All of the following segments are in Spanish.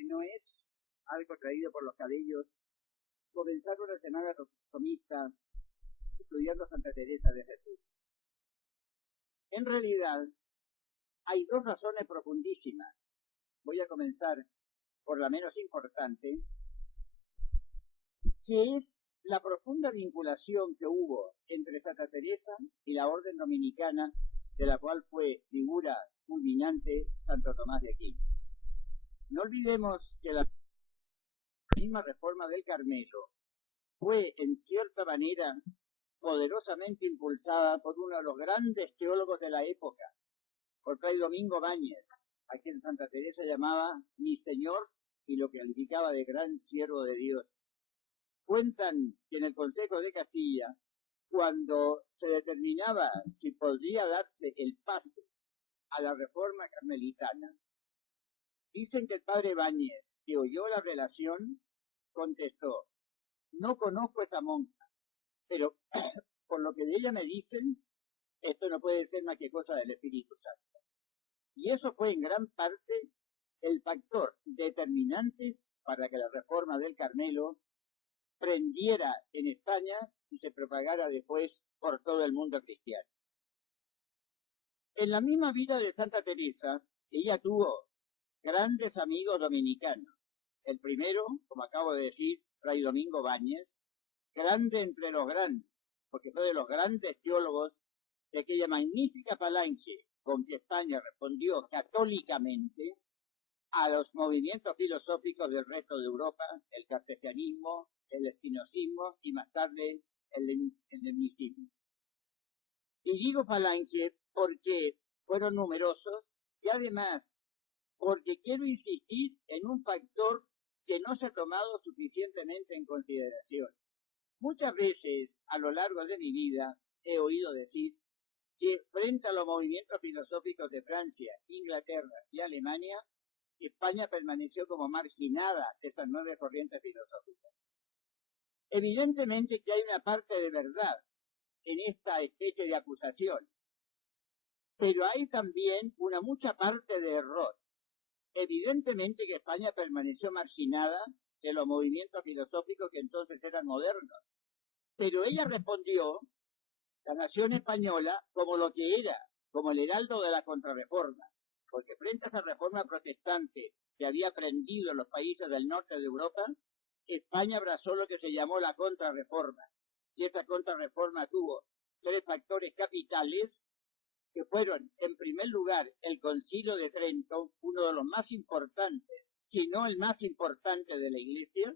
que no es algo traído por los cabellos, comenzar una semana tomista estudiando Santa Teresa de Jesús. En realidad, hay dos razones profundísimas. Voy a comenzar por la menos importante, que es la profunda vinculación que hubo entre Santa Teresa y la orden dominicana, de la cual fue figura culminante Santo Tomás de Aquino. No olvidemos que la misma reforma del Carmelo fue, en cierta manera, poderosamente impulsada por uno de los grandes teólogos de la época, por Fray Domingo Báñez, a quien Santa Teresa llamaba mi señor y lo calificaba de gran siervo de Dios. Cuentan que en el Consejo de Castilla, cuando se determinaba si podría darse el pase a la reforma carmelitana, dicen que el padre Báñez, que oyó la relación, contestó: no conozco esa monja, pero por lo que de ella me dicen, esto no puede ser más que cosa del Espíritu Santo. Y eso fue en gran parte el factor determinante para que la reforma del Carmelo prendiera en España y se propagara después por todo el mundo cristiano. En la misma vida de Santa Teresa, ella tuvo grandes amigos dominicanos. El primero, como acabo de decir, Fray Domingo Báñez, grande entre los grandes, porque fue de los grandes teólogos de aquella magnífica falange con que España respondió católicamente a los movimientos filosóficos del resto de Europa, el cartesianismo, el espinosismo y más tarde el lemnicismo. Y digo falange porque fueron numerosos y además porque quiero insistir en un factor que no se ha tomado suficientemente en consideración. Muchas veces a lo largo de mi vida he oído decir que frente a los movimientos filosóficos de Francia, Inglaterra y Alemania, España permaneció como marginada de esas nuevas corrientes filosóficas. Evidentemente que hay una parte de verdad en esta especie de acusación, pero hay también una mucha parte de error. Evidentemente que España permaneció marginada de los movimientos filosóficos que entonces eran modernos, pero ella respondió, la nación española, como lo que era, como el heraldo de la contrarreforma, porque frente a esa reforma protestante que había aprendido en los países del norte de Europa, España abrazó lo que se llamó la contrarreforma, y esa contrarreforma tuvo tres factores capitales, que fueron, en primer lugar, el Concilio de Trento, uno de los más importantes, si no el más importante de la Iglesia,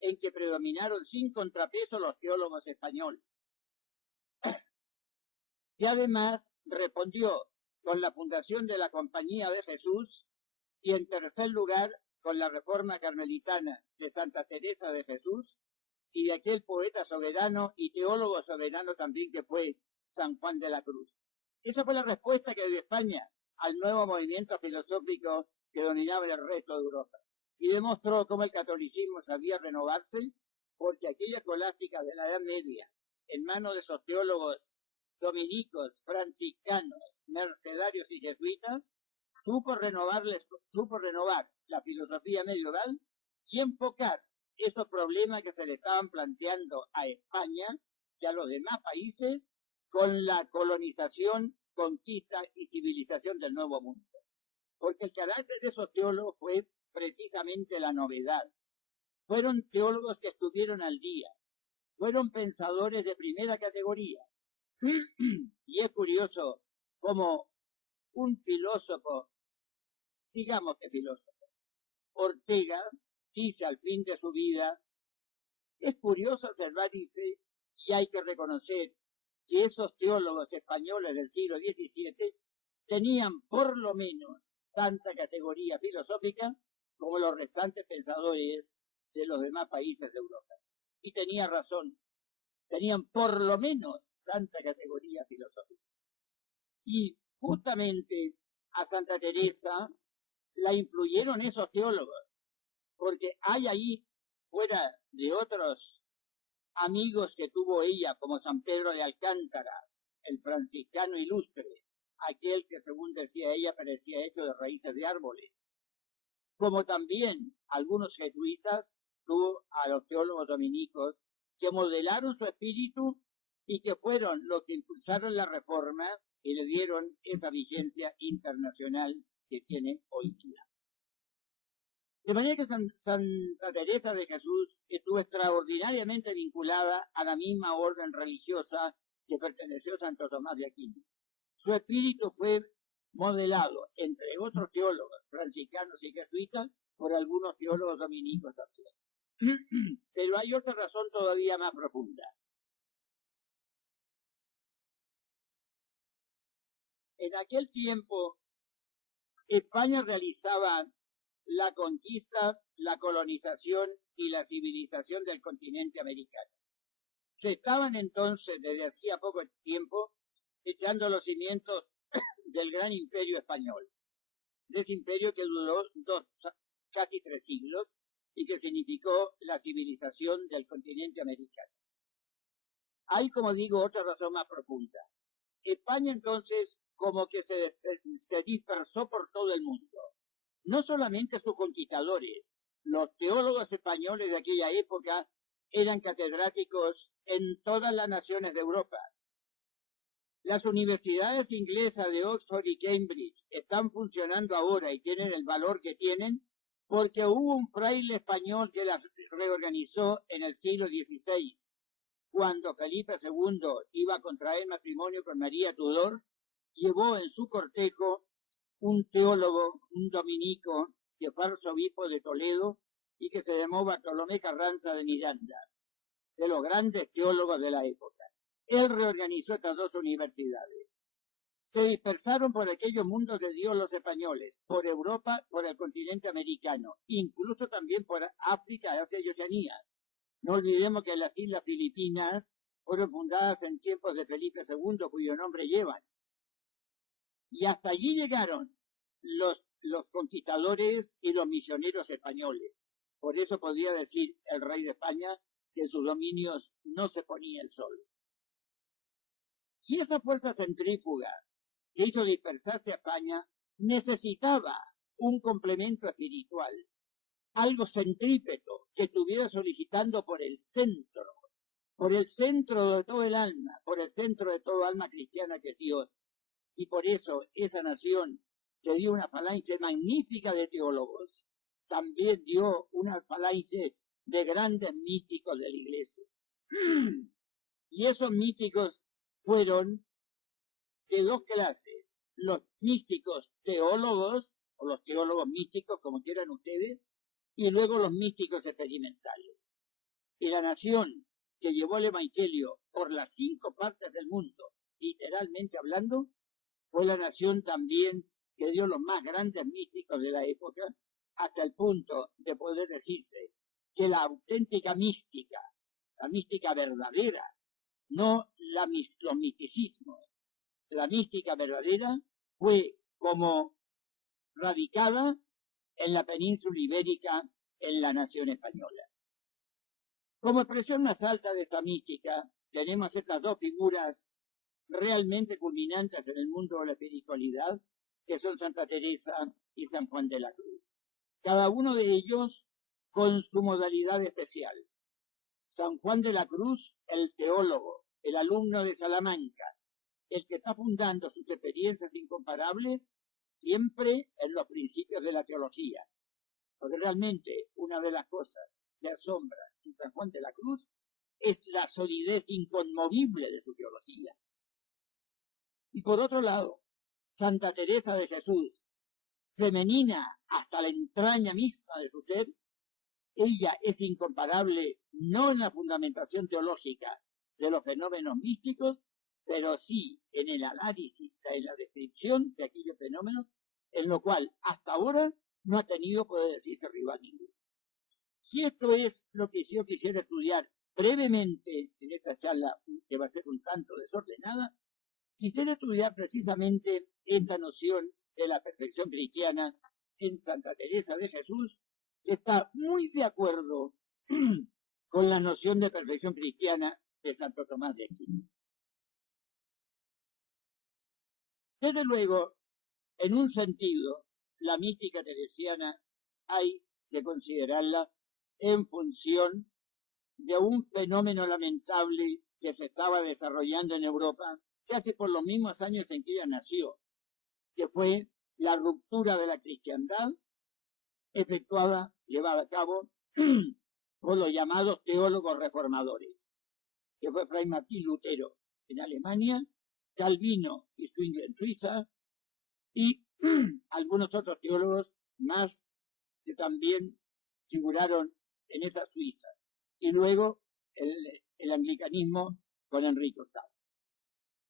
en que predominaron sin contrapeso los teólogos españoles. Y además respondió con la fundación de la Compañía de Jesús y, en tercer lugar, con la reforma carmelitana de Santa Teresa de Jesús y de aquel poeta soberano y teólogo soberano también que fue San Juan de la Cruz. Esa fue la respuesta que dio España al nuevo movimiento filosófico que dominaba el resto de Europa. Y demostró cómo el catolicismo sabía renovarse, porque aquella escolástica de la Edad Media, en manos de esos teólogos dominicos, franciscanos, mercedarios y jesuitas, supo renovar la filosofía medieval y enfocar esos problemas que se le estaban planteando a España y a los demás países con la colonización, conquista y civilización del Nuevo Mundo. Porque el carácter de esos teólogos fue precisamente la novedad. Fueron teólogos que estuvieron al día, fueron pensadores de primera categoría. Y es curioso cómo un filósofo, digamos que filósofo, Ortega, dice al fin de su vida, es curioso observar, dice, y hay que reconocer que esos teólogos españoles del siglo XVII tenían por lo menos tanta categoría filosófica como los restantes pensadores de los demás países de Europa. Y tenía razón, tenían por lo menos tanta categoría filosófica. Y justamente a Santa Teresa la influyeron esos teólogos, porque hay ahí, fuera de otros amigos que tuvo ella, como San Pedro de Alcántara, el franciscano ilustre, aquel que según decía ella parecía hecho de raíces de árboles, como también algunos jesuitas, tuvo a los teólogos dominicos que modelaron su espíritu y que fueron los que impulsaron la reforma y le dieron esa vigencia internacional que tiene hoy día. De manera que Santa Teresa de Jesús estuvo extraordinariamente vinculada a la misma orden religiosa que perteneció a Santo Tomás de Aquino. Su espíritu fue modelado, entre otros teólogos franciscanos y jesuitas, por algunos teólogos dominicos también. Pero hay otra razón todavía más profunda. En aquel tiempo, España realizaba la conquista, la colonización y la civilización del continente americano. Se estaban entonces, desde hacía poco tiempo, echando los cimientos del gran imperio español, de ese imperio que duró casi 3 siglos y que significó la civilización del continente americano. Hay, como digo, otra razón más profunda. España entonces como que se dispersó por todo el mundo. No solamente sus conquistadores, los teólogos españoles de aquella época eran catedráticos en todas las naciones de Europa. Las universidades inglesas de Oxford y Cambridge están funcionando ahora y tienen el valor que tienen porque hubo un fraile español que las reorganizó en el siglo XVI, cuando Felipe II iba a contraer matrimonio con María Tudor, llevó en su cortejo un teólogo, un dominico, que fue arzobispo de Toledo y que se llamó Bartolomé Carranza de Miranda, de los grandes teólogos de la época. Él reorganizó estas dos universidades. Se dispersaron por aquellos mundos de Dios los españoles, por Europa, por el continente americano, incluso también por África, Asia y Oceanía. No olvidemos que las islas Filipinas fueron fundadas en tiempos de Felipe II, cuyo nombre llevan. Y hasta allí llegaron los conquistadores y los misioneros españoles. Por eso podía decir el rey de España que en sus dominios no se ponía el sol. Y esa fuerza centrífuga que hizo dispersarse a España necesitaba un complemento espiritual, algo centrípeto que estuviera solicitando por el centro de todo el alma, por el centro de todo alma cristiana que es Dios. Y por eso esa nación que dio una falange magnífica de teólogos, también dio una falange de grandes místicos de la iglesia. Y esos místicos fueron de dos clases: los místicos teólogos, o los teólogos místicos, como quieran ustedes, y luego los místicos experimentales. Y la nación que llevó el Evangelio por las 5 partes del mundo, literalmente hablando, fue la nación también que dio los más grandes místicos de la época, hasta el punto de poder decirse que la auténtica mística, la mística verdadera, no los misticismos, la mística verdadera fue como radicada en la península ibérica, en la nación española. Como expresión más alta de esta mística, tenemos estas dos figuras realmente culminantes en el mundo de la espiritualidad, que son Santa Teresa y San Juan de la Cruz. Cada uno de ellos con su modalidad especial. San Juan de la Cruz, el teólogo, el alumno de Salamanca, el que está fundando sus experiencias incomparables siempre en los principios de la teología. Porque realmente una de las cosas que asombra en San Juan de la Cruz es la solidez inconmovible de su teología. Y por otro lado, Santa Teresa de Jesús, femenina hasta la entraña misma de su ser, ella es incomparable no en la fundamentación teológica de los fenómenos místicos, pero sí en el análisis, en la descripción de aquellos fenómenos, en lo cual hasta ahora no ha tenido, puede decirse, rival ninguno. Y esto es lo que yo quisiera estudiar brevemente en esta charla, que va a ser un tanto desordenada. Quisiera estudiar precisamente esta noción de la perfección cristiana en Santa Teresa de Jesús, que está muy de acuerdo con la noción de perfección cristiana de Santo Tomás de Aquino. Desde luego, en un sentido, la mística teresiana hay que considerarla en función de un fenómeno lamentable que se estaba desarrollando en Europa casi por los mismos años en que ella nació, que fue la ruptura de la cristiandad llevada a cabo por los llamados teólogos reformadores, que fue Fray Martín Lutero en Alemania, Calvino y Zwingli en Suiza, y algunos otros teólogos más que también figuraron en esa Suiza. Y luego el anglicanismo con Enrique VIII.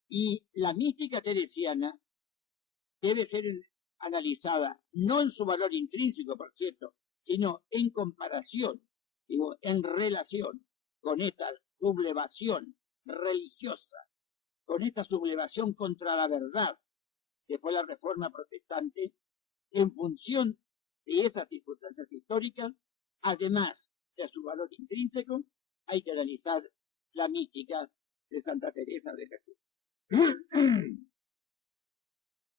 Y la mística teresiana debe ser analizada no en su valor intrínseco, por cierto, sino en comparación, en relación con esta sublevación religiosa, con esta sublevación contra la verdad que fue la Reforma Protestante, en función de esas circunstancias históricas, además de su valor intrínseco, hay que analizar la mística de Santa Teresa de Jesús.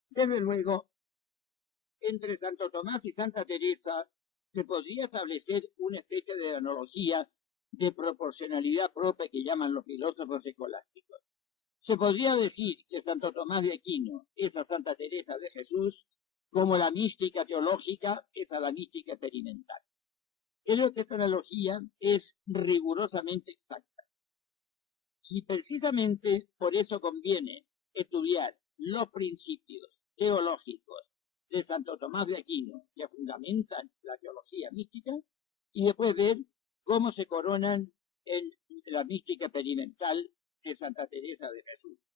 Desde luego, entre Santo Tomás y Santa Teresa se podría establecer una especie de analogía de proporcionalidad propia que llaman los filósofos escolásticos. Se podría decir que Santo Tomás de Aquino es a Santa Teresa de Jesús como la mística teológica es a la mística experimental. Creo que esta analogía es rigurosamente exacta. Y precisamente por eso conviene estudiar los principios teológicos de Santo Tomás de Aquino que fundamentan la teología mística y después ver cómo se coronan en la mística experimental de Santa Teresa de Jesús.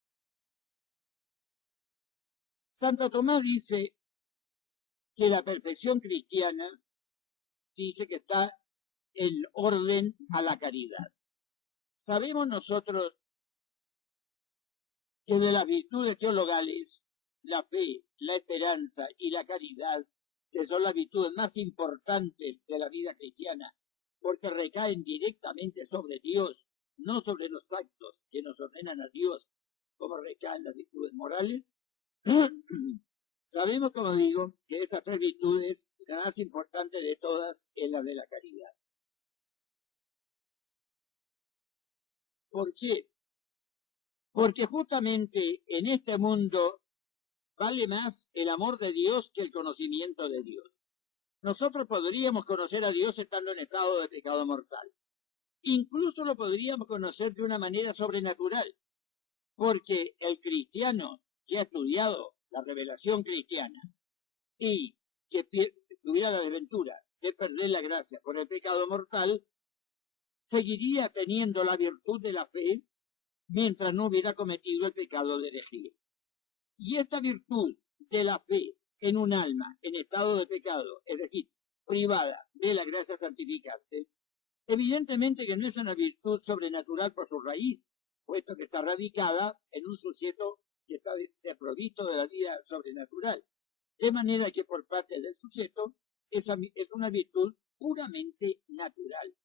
Santo Tomás dice que la perfección cristiana dice que está en orden a la caridad. Sabemos nosotros que de las virtudes teologales, la fe, la esperanza y la caridad, que son las virtudes más importantes de la vida cristiana, porque recaen directamente sobre Dios, no sobre los actos que nos ordenan a Dios, como recaen las virtudes morales. Sabemos, como digo, que esas tres virtudes, la más importante de todas es la de la caridad. ¿Por qué? Porque justamente en este mundo vale más el amor de Dios que el conocimiento de Dios. Nosotros podríamos conocer a Dios estando en estado de pecado mortal. Incluso lo podríamos conocer de una manera sobrenatural, porque el cristiano que ha estudiado la revelación cristiana y que tuviera la desventura de perder la gracia por el pecado mortal, seguiría teniendo la virtud de la fe mientras no hubiera cometido el pecado de herejía. Y esta virtud de la fe en un alma en estado de pecado, es decir, privada de la gracia santificante, evidentemente que no es una virtud sobrenatural por su raíz, puesto que está radicada en un sujeto que está desprovisto de la vida sobrenatural. De manera que por parte del sujeto es una virtud puramente natural.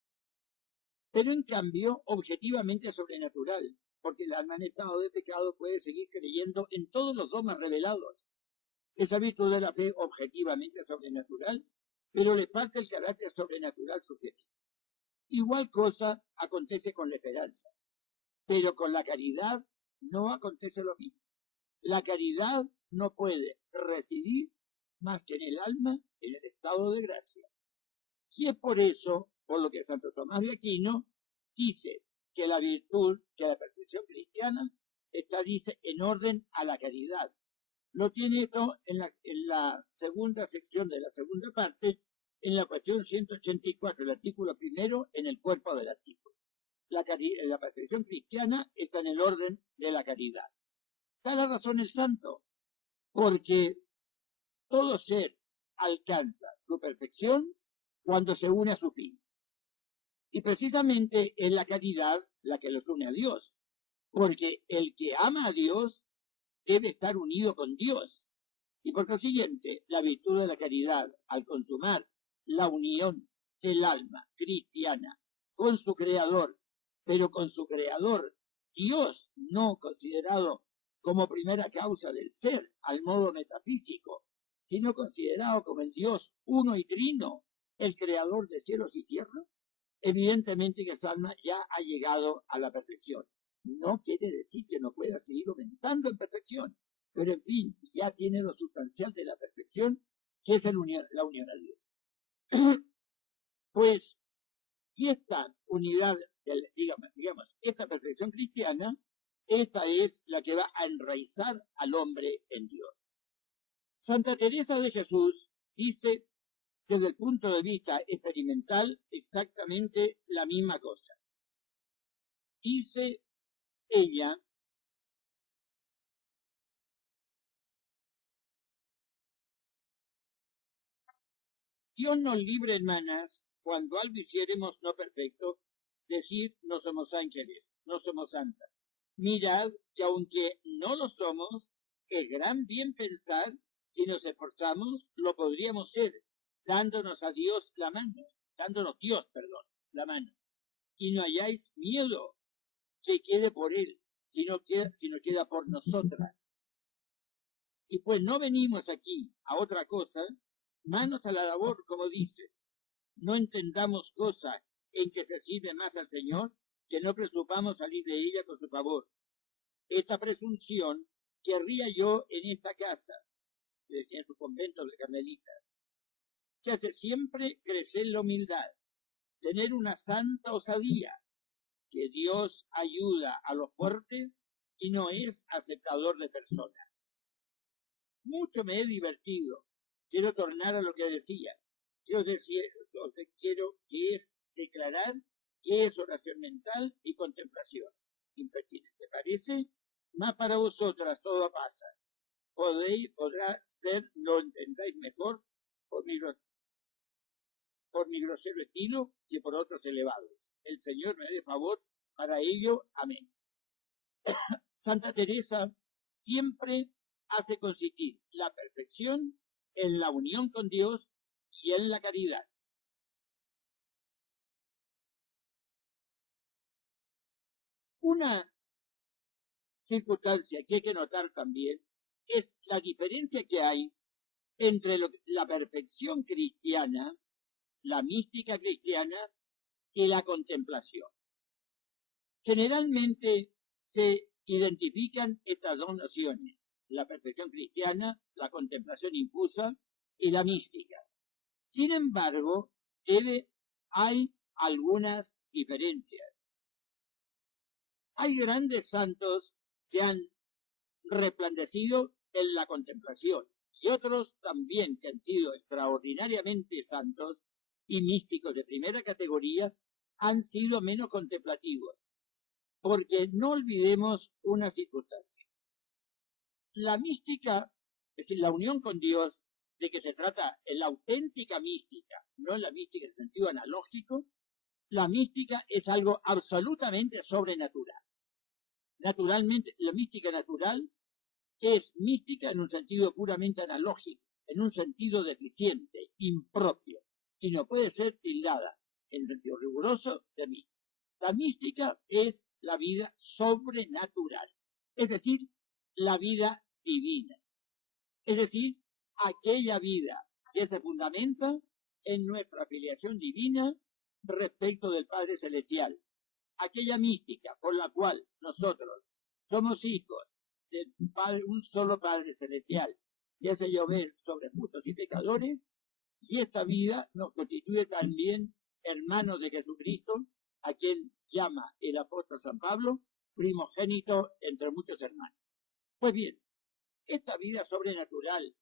Pero en cambio, objetivamente sobrenatural, porque el alma en estado de pecado puede seguir creyendo en todos los dogmas revelados. Esa virtud de la fe objetivamente sobrenatural, pero le falta el carácter sobrenatural subjetivo. Igual cosa acontece con la esperanza, pero con la caridad no acontece lo mismo. La caridad no puede residir más que en el alma, en el estado de gracia. Y es por eso, por lo que Santo Tomás de Aquino dice que la virtud, que la perfección cristiana está, dice, en orden a la caridad. Lo tiene esto en la segunda sección de la segunda parte, en la cuestión 184, el artículo primero, en el cuerpo del artículo. La perfección cristiana está en el orden de la caridad. Da la razón el santo, porque todo ser alcanza su perfección cuando se une a su fin. Y precisamente es la caridad la que los une a Dios, porque el que ama a Dios debe estar unido con Dios. Y por consiguiente, la virtud de la caridad, al consumar la unión del alma cristiana con su Creador, pero con su Creador, Dios no considerado como primera causa del ser, al modo metafísico, sino considerado como el Dios uno y trino, el creador de cielos y tierra, evidentemente que esa alma ya ha llegado a la perfección. No quiere decir que no pueda seguir aumentando en perfección, pero en fin, ya tiene lo sustancial de la perfección, que es la unión a Dios. Pues, si esta unidad, digamos, esta perfección cristiana, esta es la que va a enraizar al hombre en Dios. Santa Teresa de Jesús dice, desde el punto de vista experimental, exactamente la misma cosa. Dice ella, Dios nos libre, hermanas, cuando algo hiciéremos no perfecto, decir no somos ángeles, no somos santas. Mirad que aunque no lo somos, es gran bien pensar, si nos esforzamos, lo podríamos ser, dándonos a Dios la mano, dándonos Dios, perdón, la mano. Y no hayáis miedo que quede por Él, sino queda por nosotras. Y pues no venimos aquí a otra cosa, manos a la labor, como dice. No entendamos cosa en que se sirve más al Señor, que no presupamos salir de ella con su favor. Esta presunción querría yo en esta casa, en su convento de Carmelitas, que hace siempre crecer la humildad, tener una santa osadía, que Dios ayuda a los fuertes y no es aceptador de personas. Mucho me he divertido. Quiero tornar a lo que decía. Quiero que es declarar qué es oración mental y contemplación. Impertinente parece, más para vosotras todo pasa. Podrá ser, lo entendáis mejor por mi grosero estilo que por otros elevados. El Señor me dé favor para ello. Amén. Santa Teresa siempre hace consistir la perfección en la unión con Dios y en la caridad. Una circunstancia que hay que notar también es la diferencia que hay entre la perfección cristiana, la mística cristiana y la contemplación. Generalmente se identifican estas dos nociones, la perfección cristiana, la contemplación infusa y la mística. Sin embargo, hay algunas diferencias. Hay grandes santos que han resplandecido en la contemplación y otros también que han sido extraordinariamente santos y místicos de primera categoría han sido menos contemplativos. Porque no olvidemos una circunstancia. La mística, es decir, la unión con Dios, de que se trata en la auténtica mística, no en la mística en el sentido analógico, la mística es algo absolutamente sobrenatural. Naturalmente, la mística natural es mística en un sentido puramente analógico, en un sentido deficiente, impropio, y no puede ser tildada en sentido riguroso de mística. La mística es la vida sobrenatural, es decir, la vida divina, es decir, aquella vida que se fundamenta en nuestra filiación divina respecto del Padre Celestial, aquella mística por la cual nosotros somos hijos de un solo Padre Celestial que hace llover sobre justos y pecadores, y esta vida nos constituye también hermanos de Jesucristo, a quien llama el apóstol San Pablo primogénito entre muchos hermanos. Pues bien, esta vida sobrenatural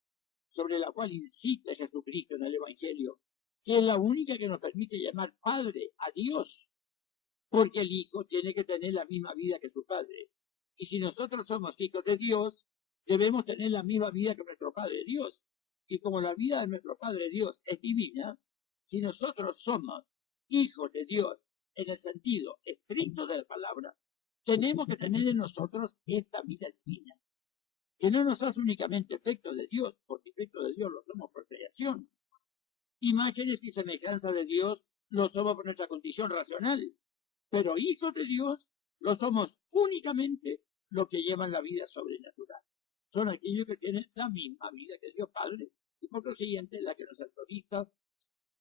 sobre la cual insiste Jesucristo en el Evangelio, que es la única que nos permite llamar Padre a Dios, porque el Hijo tiene que tener la misma vida que su Padre. Y si nosotros somos hijos de Dios, debemos tener la misma vida que nuestro Padre Dios. Y como la vida de nuestro Padre Dios es divina, si nosotros somos hijos de Dios en el sentido estricto de la palabra, tenemos que tener en nosotros esta vida divina, que no nos hace únicamente efecto de Dios, porque efecto de Dios lo somos por creación. Imágenes y semejanza de Dios lo somos por nuestra condición racional, pero hijos de Dios lo somos únicamente los que llevan la vida sobrenatural. Son aquellos que tienen la misma vida que Dios Padre, y por consiguiente la que nos autoriza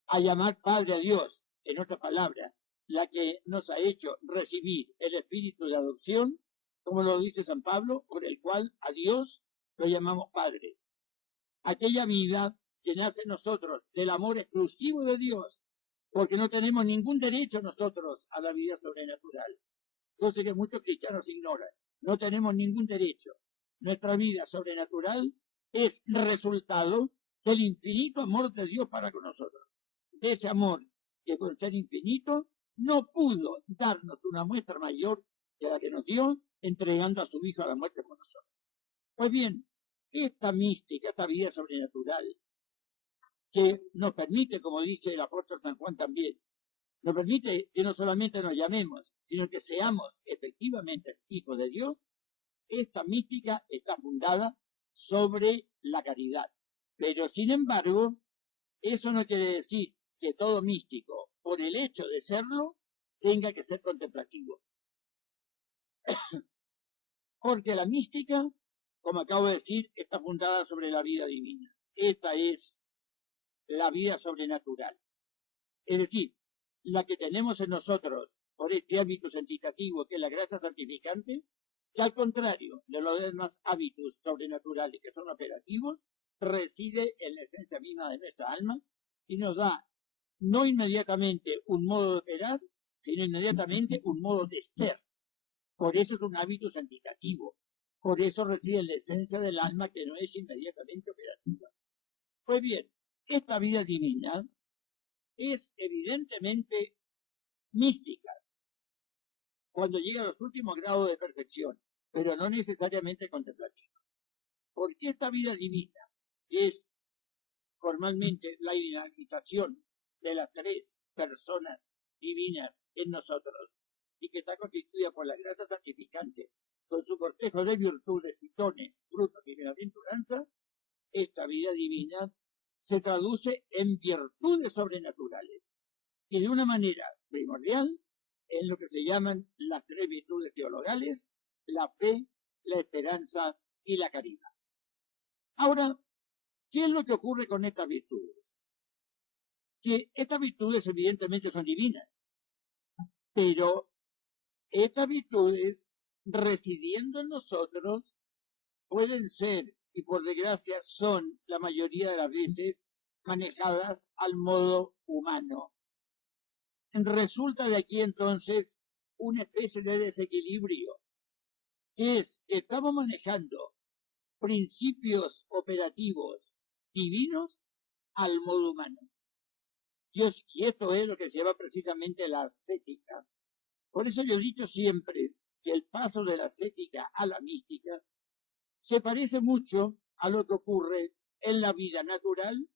a llamar Padre a Dios, en otra palabra, la que nos ha hecho recibir el espíritu de adopción, como lo dice San Pablo, por el cual a Dios lo llamamos Padre. Aquella vida que nace en nosotros del amor exclusivo de Dios, porque no tenemos ningún derecho nosotros a la vida sobrenatural, cosa que muchos cristianos ignoran. No tenemos ningún derecho. Nuestra vida sobrenatural es resultado del infinito amor de Dios para con nosotros. De ese amor que con ser infinito no pudo darnos una muestra mayor que la que nos dio entregando a su Hijo a la muerte por nosotros. Pues bien, esta mística, esta vida sobrenatural, que nos permite, como dice el apóstol San Juan también, nos permite que no solamente nos llamemos, sino que seamos efectivamente hijos de Dios. Esta mística está fundada sobre la caridad. Pero, sin embargo, eso no quiere decir que todo místico, por el hecho de serlo, tenga que ser contemplativo. Porque la mística, como acabo de decir, está fundada sobre la vida divina. Esta es la vida sobrenatural. Es decir, la que tenemos en nosotros por este hábito santificativo que es la gracia santificante, que al contrario de los demás hábitos sobrenaturales que son operativos, reside en la esencia misma de nuestra alma y nos da no inmediatamente un modo de operar, sino inmediatamente un modo de ser. Por eso es un hábito santificativo. Por eso reside en la esencia del alma que no es inmediatamente operativa. Pues bien, esta vida divina es evidentemente mística cuando llega a los últimos grados de perfección, pero no necesariamente contemplativa. Porque esta vida divina, que es formalmente la dinamización de las tres personas divinas en nosotros y que está constituida por la gracia santificante con su cortejo de virtudes y dones, frutos y bienaventuranzas, esta vida divina se traduce en virtudes sobrenaturales y de una manera primordial en lo que se llaman las tres virtudes teologales: la fe, la esperanza y la caridad. Ahora, ¿qué es lo que ocurre con estas virtudes? Que estas virtudes evidentemente son divinas, pero estas virtudes residiendo en nosotros pueden ser, y por desgracia son la mayoría de las veces, manejadas al modo humano. Resulta de aquí entonces una especie de desequilibrio, que es que estamos manejando principios operativos divinos al modo humano. Y esto es lo que lleva precisamente la ascética. Por eso yo he dicho siempre que el paso de la ascética a la mística se parece mucho a lo que ocurre en la vida natural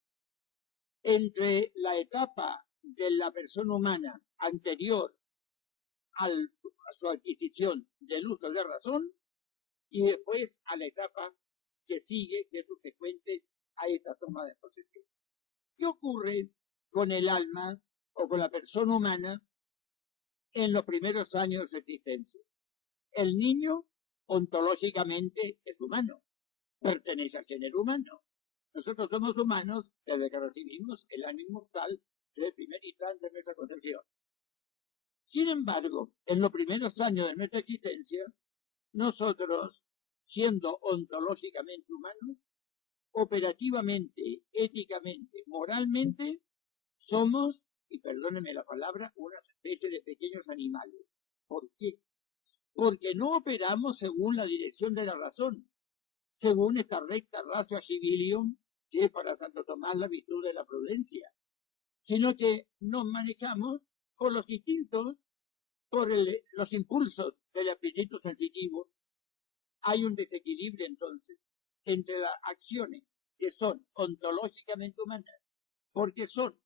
entre la etapa de la persona humana anterior a su adquisición del uso de razón y después a la etapa que sigue, que es subsecuente a esta toma de posesión. ¿Qué ocurre con el alma o con la persona humana en los primeros años de su existencia? El niño ontológicamente es humano, pertenece al género humano. Nosotros somos humanos desde que recibimos el ánimo inmortal desde el primer instante de nuestra concepción. Sin embargo, en los primeros años de nuestra existencia, nosotros, siendo ontológicamente humanos, operativamente, éticamente, moralmente, somos, y perdónenme la palabra, una especie de pequeños animales. ¿Por qué? Porque no operamos según la dirección de la razón, según esta recta ratio agilium, que es para Santo Tomás la virtud de la prudencia, sino que nos manejamos por los instintos, por los impulsos del espíritu sensitivo. Hay un desequilibrio entonces entre las acciones que son ontológicamente humanas, porque son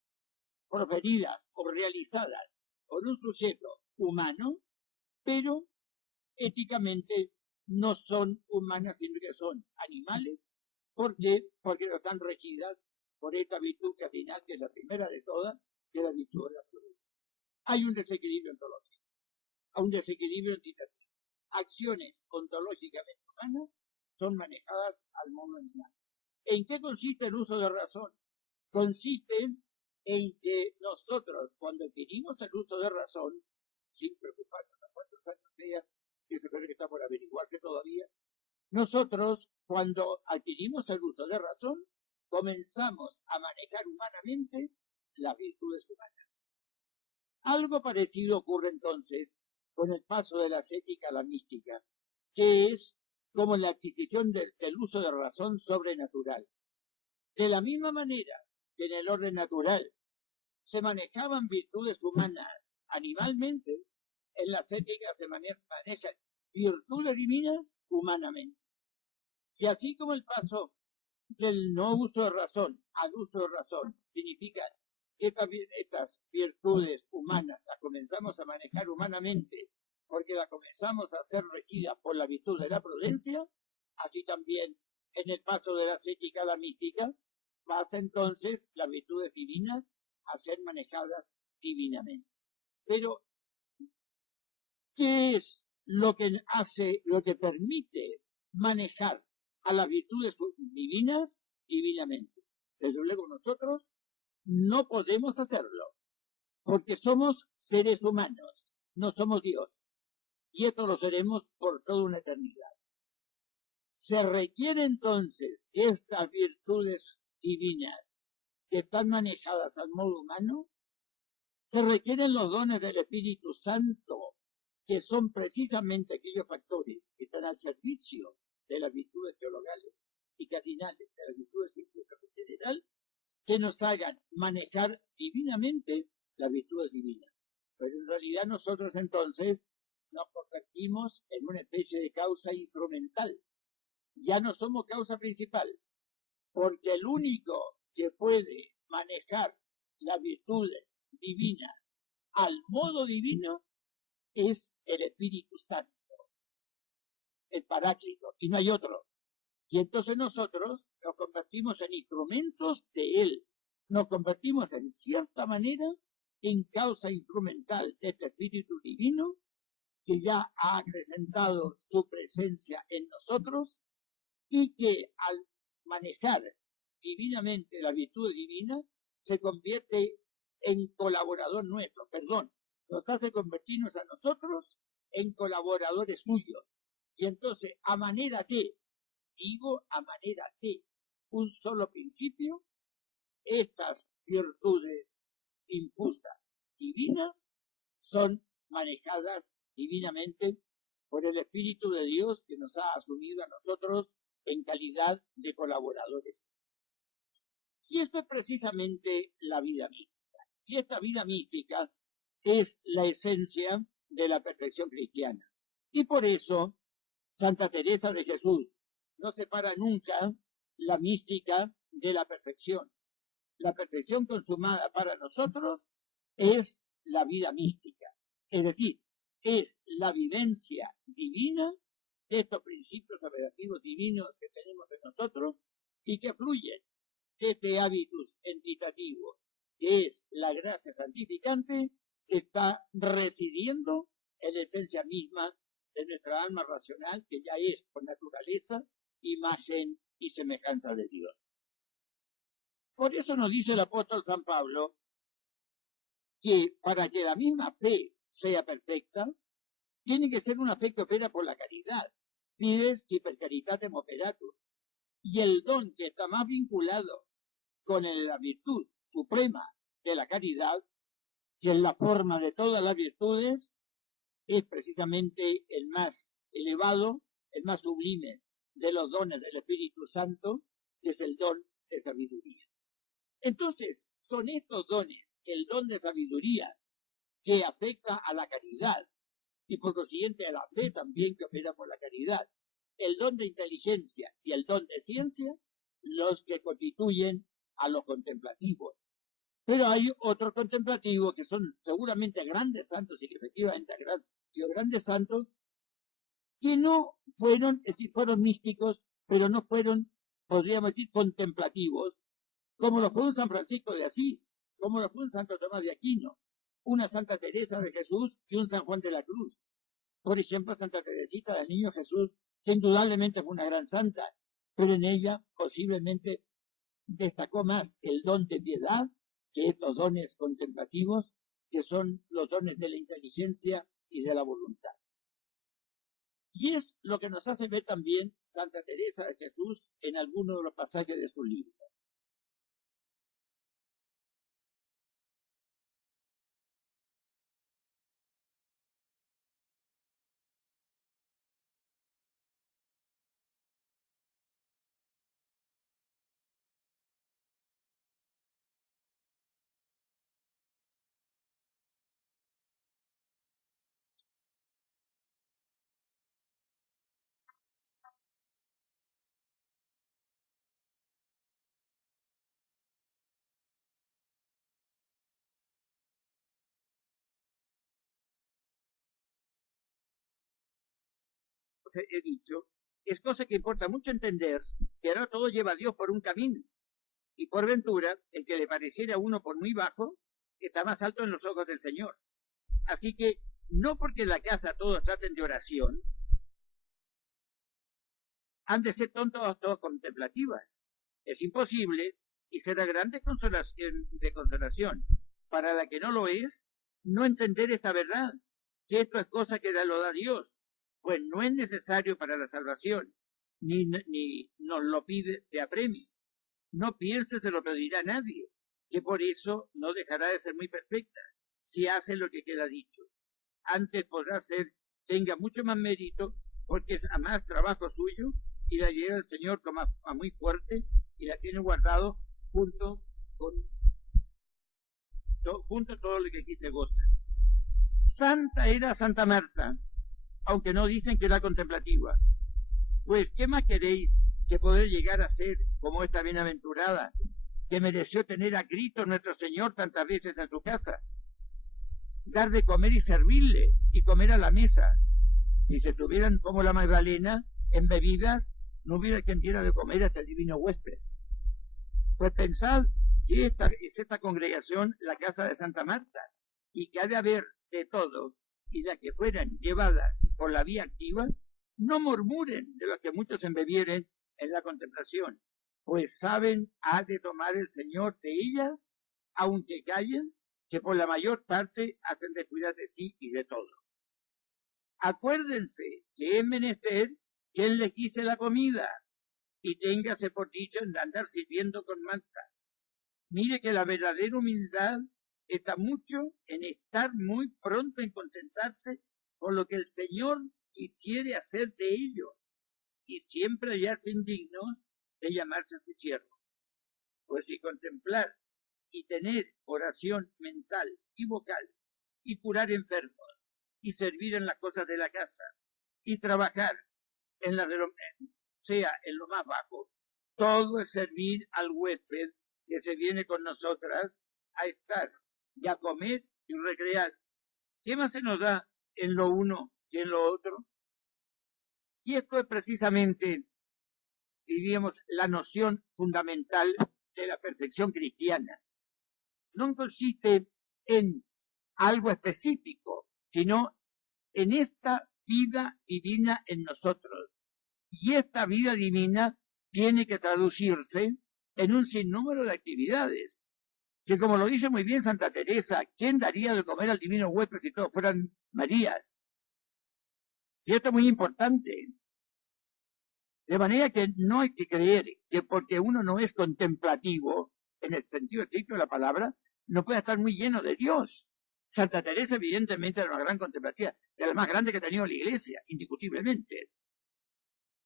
proferidas o realizadas por un sujeto humano, pero éticamente no son humanas, sino que son animales. ¿Por qué? Porque no están regidas por esta virtud cardinal, que es la primera de todas, que es la virtud de la prudencia. Hay un desequilibrio ontológico, un desequilibrio entitativo. Acciones ontológicamente humanas son manejadas al modo animal. ¿En qué consiste el uso de razón? Consiste en que nosotros, cuando adquirimos el uso de razón, sin preocuparnos a cuántos años sea, que se puede que está por averiguarse todavía, nosotros, cuando adquirimos el uso de razón, comenzamos a manejar humanamente las virtudes humanas. Algo parecido ocurre entonces con el paso de la ascética a la mística, que es como la adquisición del uso de razón sobrenatural. De la misma manera que en el orden natural se manejaban virtudes humanas animalmente, en la ascética se manejan virtudes divinas humanamente. Y así como el paso del no uso de razón al uso de razón significa que estas virtudes humanas las comenzamos a manejar humanamente porque las comenzamos a ser regidas por la virtud de la prudencia, así también en el paso de la ascética a la mística pasa entonces las virtudes divinas a ser manejadas divinamente. Pero, ¿qué es lo que permite manejar a las virtudes divinas divinamente? Desde luego nosotros no podemos hacerlo, porque somos seres humanos, no somos Dios, y esto lo seremos por toda una eternidad. Se requiere entonces que estas virtudes divinas que están manejadas al modo humano, se requieren los dones del Espíritu Santo, que son precisamente aquellos factores que están al servicio de las virtudes teologales y cardinales, de las virtudes impulsas en general, que nos hagan manejar divinamente las virtudes divinas. Pero en realidad nosotros entonces nos convertimos en una especie de causa instrumental. Ya no somos causa principal, porque el único que puede manejar las virtudes divinas al modo divino es el Espíritu Santo, el Paráclito, y no hay otro. Y entonces nosotros nos convertimos en instrumentos de Él, nos convertimos en cierta manera en causa instrumental de este Espíritu Divino que ya ha acrecentado su presencia en nosotros y que al manejar divinamente la virtud divina se convierte en colaborador nuestro, nos hace convertirnos a nosotros en colaboradores suyos. Y entonces, a manera de un solo principio, estas virtudes infusas divinas son manejadas divinamente por el Espíritu de Dios que nos ha asumido a nosotros en calidad de colaboradores. Y esto es precisamente la vida mística. Y esta vida mística es la esencia de la perfección cristiana. Y por eso Santa Teresa de Jesús no separa nunca la mística de la perfección. La perfección consumada para nosotros es la vida mística. Es decir, es la vivencia divina de estos principios operativos divinos que tenemos en nosotros y que fluyen de este hábitus entitativo, que es la gracia santificante, que está residiendo en la esencia misma de nuestra alma racional, que ya es por naturaleza imagen y semejanza de Dios. Por eso nos dice el apóstol San Pablo que para que la misma fe sea perfecta, tiene que ser una fe que opera por la caridad. Fides qui per caritatem operatur. Y el don que está más vinculado con la virtud suprema de la caridad, que es la forma de todas las virtudes, es precisamente el más elevado, el más sublime de los dones del Espíritu Santo, que es el don de sabiduría. Entonces, son estos dones, el don de sabiduría, que afecta a la caridad, y por consiguiente a la fe también que opera por la caridad, el don de inteligencia y el don de ciencia, los que constituyen a los contemplativos. Pero hay otros contemplativos que son seguramente grandes santos y que efectivamente han sido grandes santos, que no fueron, es decir, fueron místicos, pero no fueron, podríamos decir, contemplativos, como lo fue un San Francisco de Asís, como lo fue un Santo Tomás de Aquino, una Santa Teresa de Jesús y un San Juan de la Cruz. Por ejemplo, Santa Teresita del Niño Jesús, que indudablemente fue una gran santa, pero en ella posiblemente destacó más el don de piedad que estos dones contemplativos, que son los dones de la inteligencia y de la voluntad. Y es lo que nos hace ver también Santa Teresa de Jesús en algunos de los pasajes de su libro. He dicho, es cosa que importa mucho entender que no todo lleva a Dios por un camino, y por ventura, el que le pareciera a uno por muy bajo, está más alto en los ojos del Señor. Así que, no porque en la casa todos traten de oración, han de ser todas contemplativas. Es imposible, y será grande consolación para la que no lo es, no entender esta verdad, que esto es cosa que lo da Dios, pues no es necesario para la salvación, ni nos lo pide de apremio. No piense se lo pedirá a nadie, que por eso no dejará de ser muy perfecta, si hace lo que queda dicho. Antes podrá ser, tenga mucho más mérito, porque es a más trabajo suyo, y la lleva el Señor como a muy fuerte, y la tiene guardado junto a todo lo que aquí se goza. Santa era Santa Marta, aunque no dicen que era contemplativa. Pues, ¿qué más queréis que poder llegar a ser como esta bienaventurada, que mereció tener a Cristo nuestro Señor tantas veces en su casa? Dar de comer y servirle, y comer a la mesa. Si se tuvieran como la Magdalena en bebidas, no hubiera quien diera de comer hasta el divino huésped. Pues pensad que esta es esta congregación la casa de Santa Marta, y que ha de haber de todo, y las que fueran llevadas por la vía activa, no murmuren de lo que muchos embebieren en la contemplación, pues saben ha de tomar el Señor de ellas, aunque callen, que por la mayor parte hacen descuidar de sí y de todo. Acuérdense que es menester quien le quise la comida, y téngase por dicho en andar sirviendo con manta. Mire que la verdadera humildad está mucho en estar muy pronto en contentarse con lo que el Señor quisiere hacer de ello, y siempre hallarse indignos de llamarse su siervo. Pues si contemplar y tener oración mental y vocal, y curar enfermos, y servir en las cosas de la casa, y trabajar en las de sea en lo más bajo, todo es servir al huésped que se viene con nosotras a estar y a comer y recrear. ¿Qué más se nos da en lo uno que en lo otro? Si esto es precisamente, diríamos, la noción fundamental de la perfección cristiana, no consiste en algo específico, sino en esta vida divina en nosotros. Y esta vida divina tiene que traducirse en un sinnúmero de actividades, que como lo dice muy bien Santa Teresa, ¿quién daría de comer al divino huésped si todos fueran Marías? Y esto es muy importante. De manera que no hay que creer que porque uno no es contemplativo, en el sentido estricto de la palabra, no puede estar muy lleno de Dios. Santa Teresa evidentemente era una gran contemplativa, de la más grande que ha tenido la Iglesia, indiscutiblemente.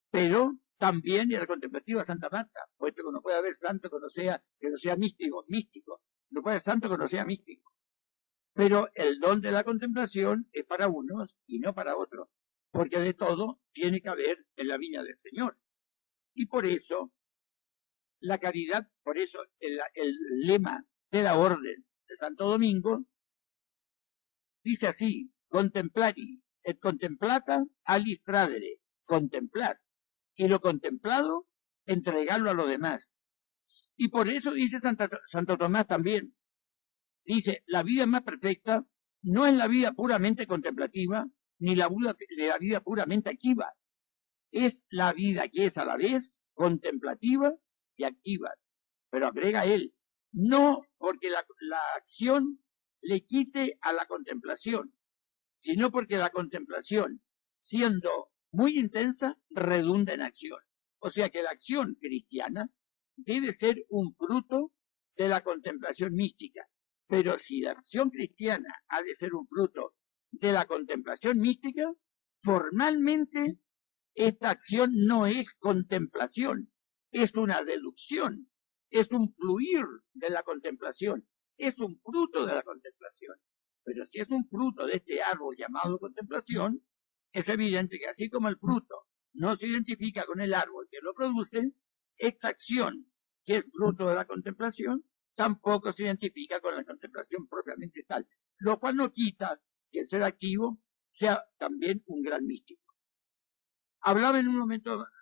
Pero también era contemplativa Santa Marta, puesto que no puede haber santo que no sea místico, no puede haber santo que no sea místico. Pero el don de la contemplación es para unos y no para otros, porque de todo tiene que haber en la viña del Señor. Y por eso la caridad, por eso el lema de la orden de Santo Domingo dice así: contemplari et contemplata alis tradere, contemplar y lo contemplado entregarlo a los demás. Y por eso dice Santo Tomás también, dice, la vida más perfecta no es la vida puramente contemplativa, ni la vida puramente activa. Es la vida que es a la vez contemplativa y activa. Pero agrega él, no porque la acción le quite a la contemplación, sino porque la contemplación, siendo muy intensa, redunda en acción. O sea que la acción cristiana debe ser un fruto de la contemplación mística. Pero si la acción cristiana ha de ser un fruto de la contemplación mística, formalmente esta acción no es contemplación, es una deducción, es un fluir de la contemplación, es un fruto de la contemplación. Pero si es un fruto de este árbol llamado contemplación, es evidente que así como el fruto no se identifica con el árbol que lo produce, esta acción, que es fruto de la contemplación, tampoco se identifica con la contemplación propiamente tal, lo cual no quita que el ser activo sea también un gran místico. Hablaba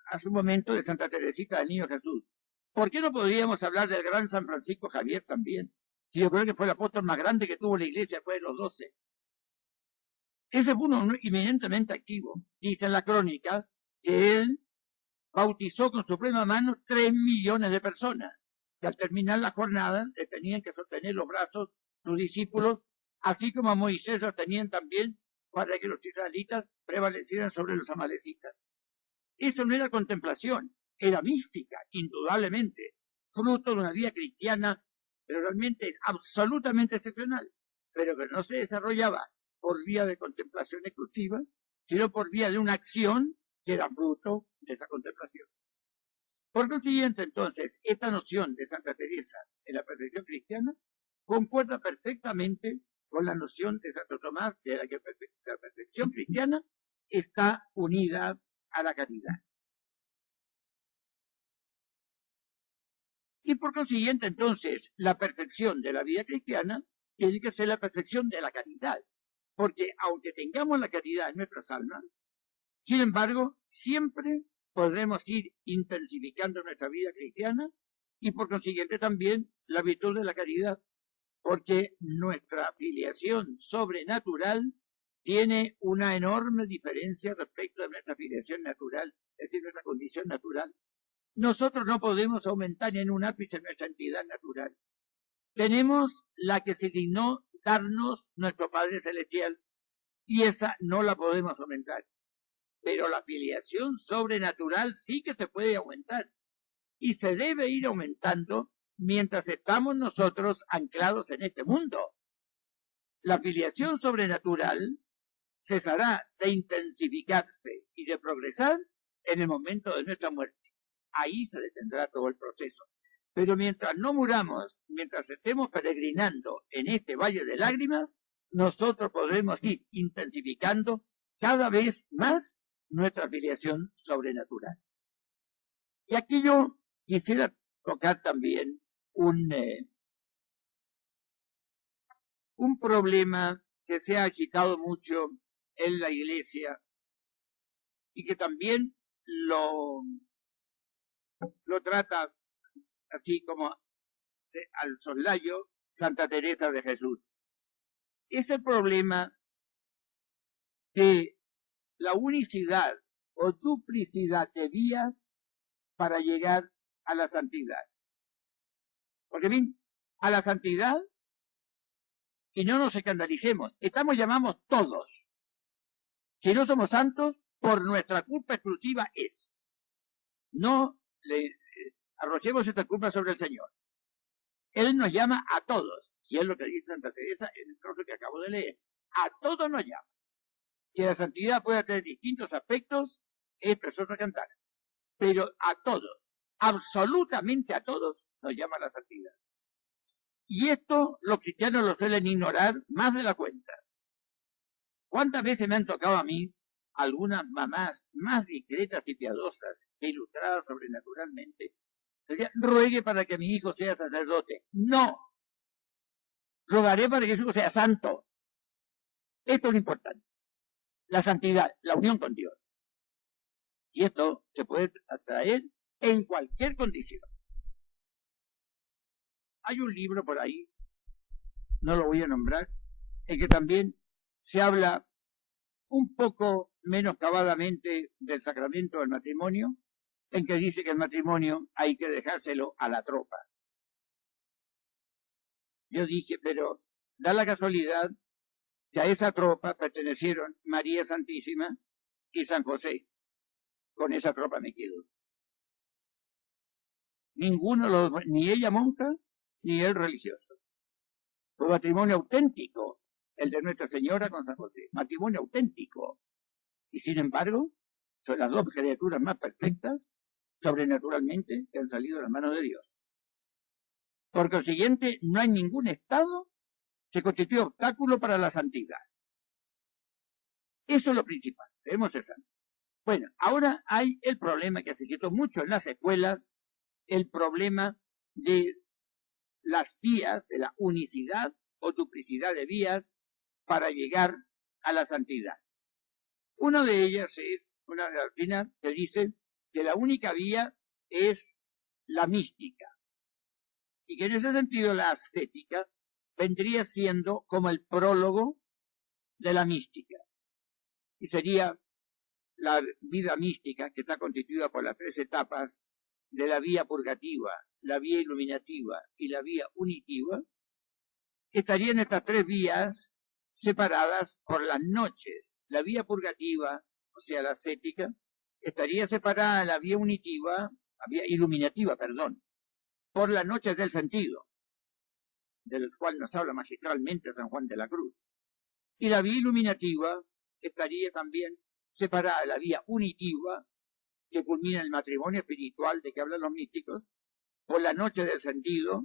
hace un momento de Santa Teresita del Niño Jesús. ¿Por qué no podríamos hablar del gran San Francisco Javier también? Que yo creo que fue el apóstol más grande que tuvo la iglesia después de los 12. Ese fue uno eminentemente activo. Dice en la crónica que él bautizó con su plena mano 3 millones de personas, que al terminar la jornada le tenían que sostener los brazos sus discípulos, así como a Moisés lo tenían también para que los israelitas prevalecieran sobre los amalecitas. Eso no era contemplación, era mística, indudablemente, fruto de una vida cristiana, pero realmente absolutamente excepcional, pero que no se desarrollaba por vía de contemplación exclusiva, sino por vía de una acción que era fruto de esa contemplación. Por consiguiente, entonces, esta noción de Santa Teresa en la perfección cristiana concuerda perfectamente con la noción de Santo Tomás de la que la perfección cristiana está unida a la caridad. Y por consiguiente, entonces, la perfección de la vida cristiana tiene que ser la perfección de la caridad, porque aunque tengamos la caridad en nuestras almas, sin embargo, siempre podremos ir intensificando nuestra vida cristiana y por consiguiente también la virtud de la caridad, porque nuestra filiación sobrenatural tiene una enorme diferencia respecto de nuestra filiación natural, es decir, nuestra condición natural. Nosotros no podemos aumentar ni en un ápice nuestra entidad natural. Tenemos la que se dignó darnos nuestro Padre Celestial y esa no la podemos aumentar. Pero la filiación sobrenatural sí que se puede aumentar y se debe ir aumentando mientras estamos nosotros anclados en este mundo. La filiación sobrenatural cesará de intensificarse y de progresar en el momento de nuestra muerte. Ahí se detendrá todo el proceso. Pero mientras no muramos, mientras estemos peregrinando en este valle de lágrimas, nosotros podremos ir intensificando cada vez más nuestra filiación sobrenatural. Y aquí yo quisiera tocar también un problema que se ha agitado mucho en la iglesia y que también lo trata así como al soslayo Santa Teresa de Jesús. Es el problema de la unicidad o duplicidad de vías para llegar a la santidad. Porque bien, a la santidad, y no nos escandalicemos, estamos llamados todos. Si no somos santos, por nuestra culpa exclusiva es. No le arrojemos esta culpa sobre el Señor. Él nos llama a todos, y es lo que dice Santa Teresa en el trozo que acabo de leer. A todos nos llama. Que la santidad pueda tener distintos aspectos, es persona cantar. Pero a todos, absolutamente a todos, nos llama la santidad. Y esto los cristianos lo suelen ignorar más de la cuenta. ¿Cuántas veces me han tocado a mí algunas mamás más discretas y piadosas que ilustradas sobrenaturalmente? Decían, ruegue para que mi hijo sea sacerdote. No. Rogaré para que su hijo sea santo. Esto es lo importante. La santidad, la unión con Dios. Y esto se puede atraer en cualquier condición. Hay un libro por ahí, no lo voy a nombrar, en que también se habla un poco menoscabadamente del sacramento del matrimonio, en que dice que el matrimonio hay que dejárselo a la tropa. Yo dije, pero da la casualidad que a esa tropa pertenecieron María Santísima y San José. Con esa tropa me quedo. Ninguno, ni ella monja, ni él religioso. Fue matrimonio auténtico, el de Nuestra Señora con San José. Matrimonio auténtico. Y sin embargo, son las dos criaturas más perfectas, sobrenaturalmente, que han salido de las manos de Dios. Por consiguiente, no hay ningún estado que constituye obstáculo para la santidad. Eso es lo principal, debemos ser santos. Bueno, ahora hay el problema que se quitó mucho en las escuelas, el problema de las vías, de la unicidad o duplicidad de vías para llegar a la santidad. Una de ellas es una doctrina que dice que la única vía es la mística, y que en ese sentido la ascética vendría siendo como el prólogo de la mística, y sería la vida mística que está constituida por las tres etapas de la vía purgativa, la vía iluminativa y la vía unitiva. Estarían estas tres vías separadas por las noches. La vía purgativa, o sea, la ascética, estaría separada de la vía unitiva, la vía iluminativa, perdón, por las noches del sentido, del cual nos habla magistralmente San Juan de la Cruz. Y la vía iluminativa estaría también separada de la vía unitiva, que culmina en el matrimonio espiritual de que hablan los místicos, por la noche del sentido,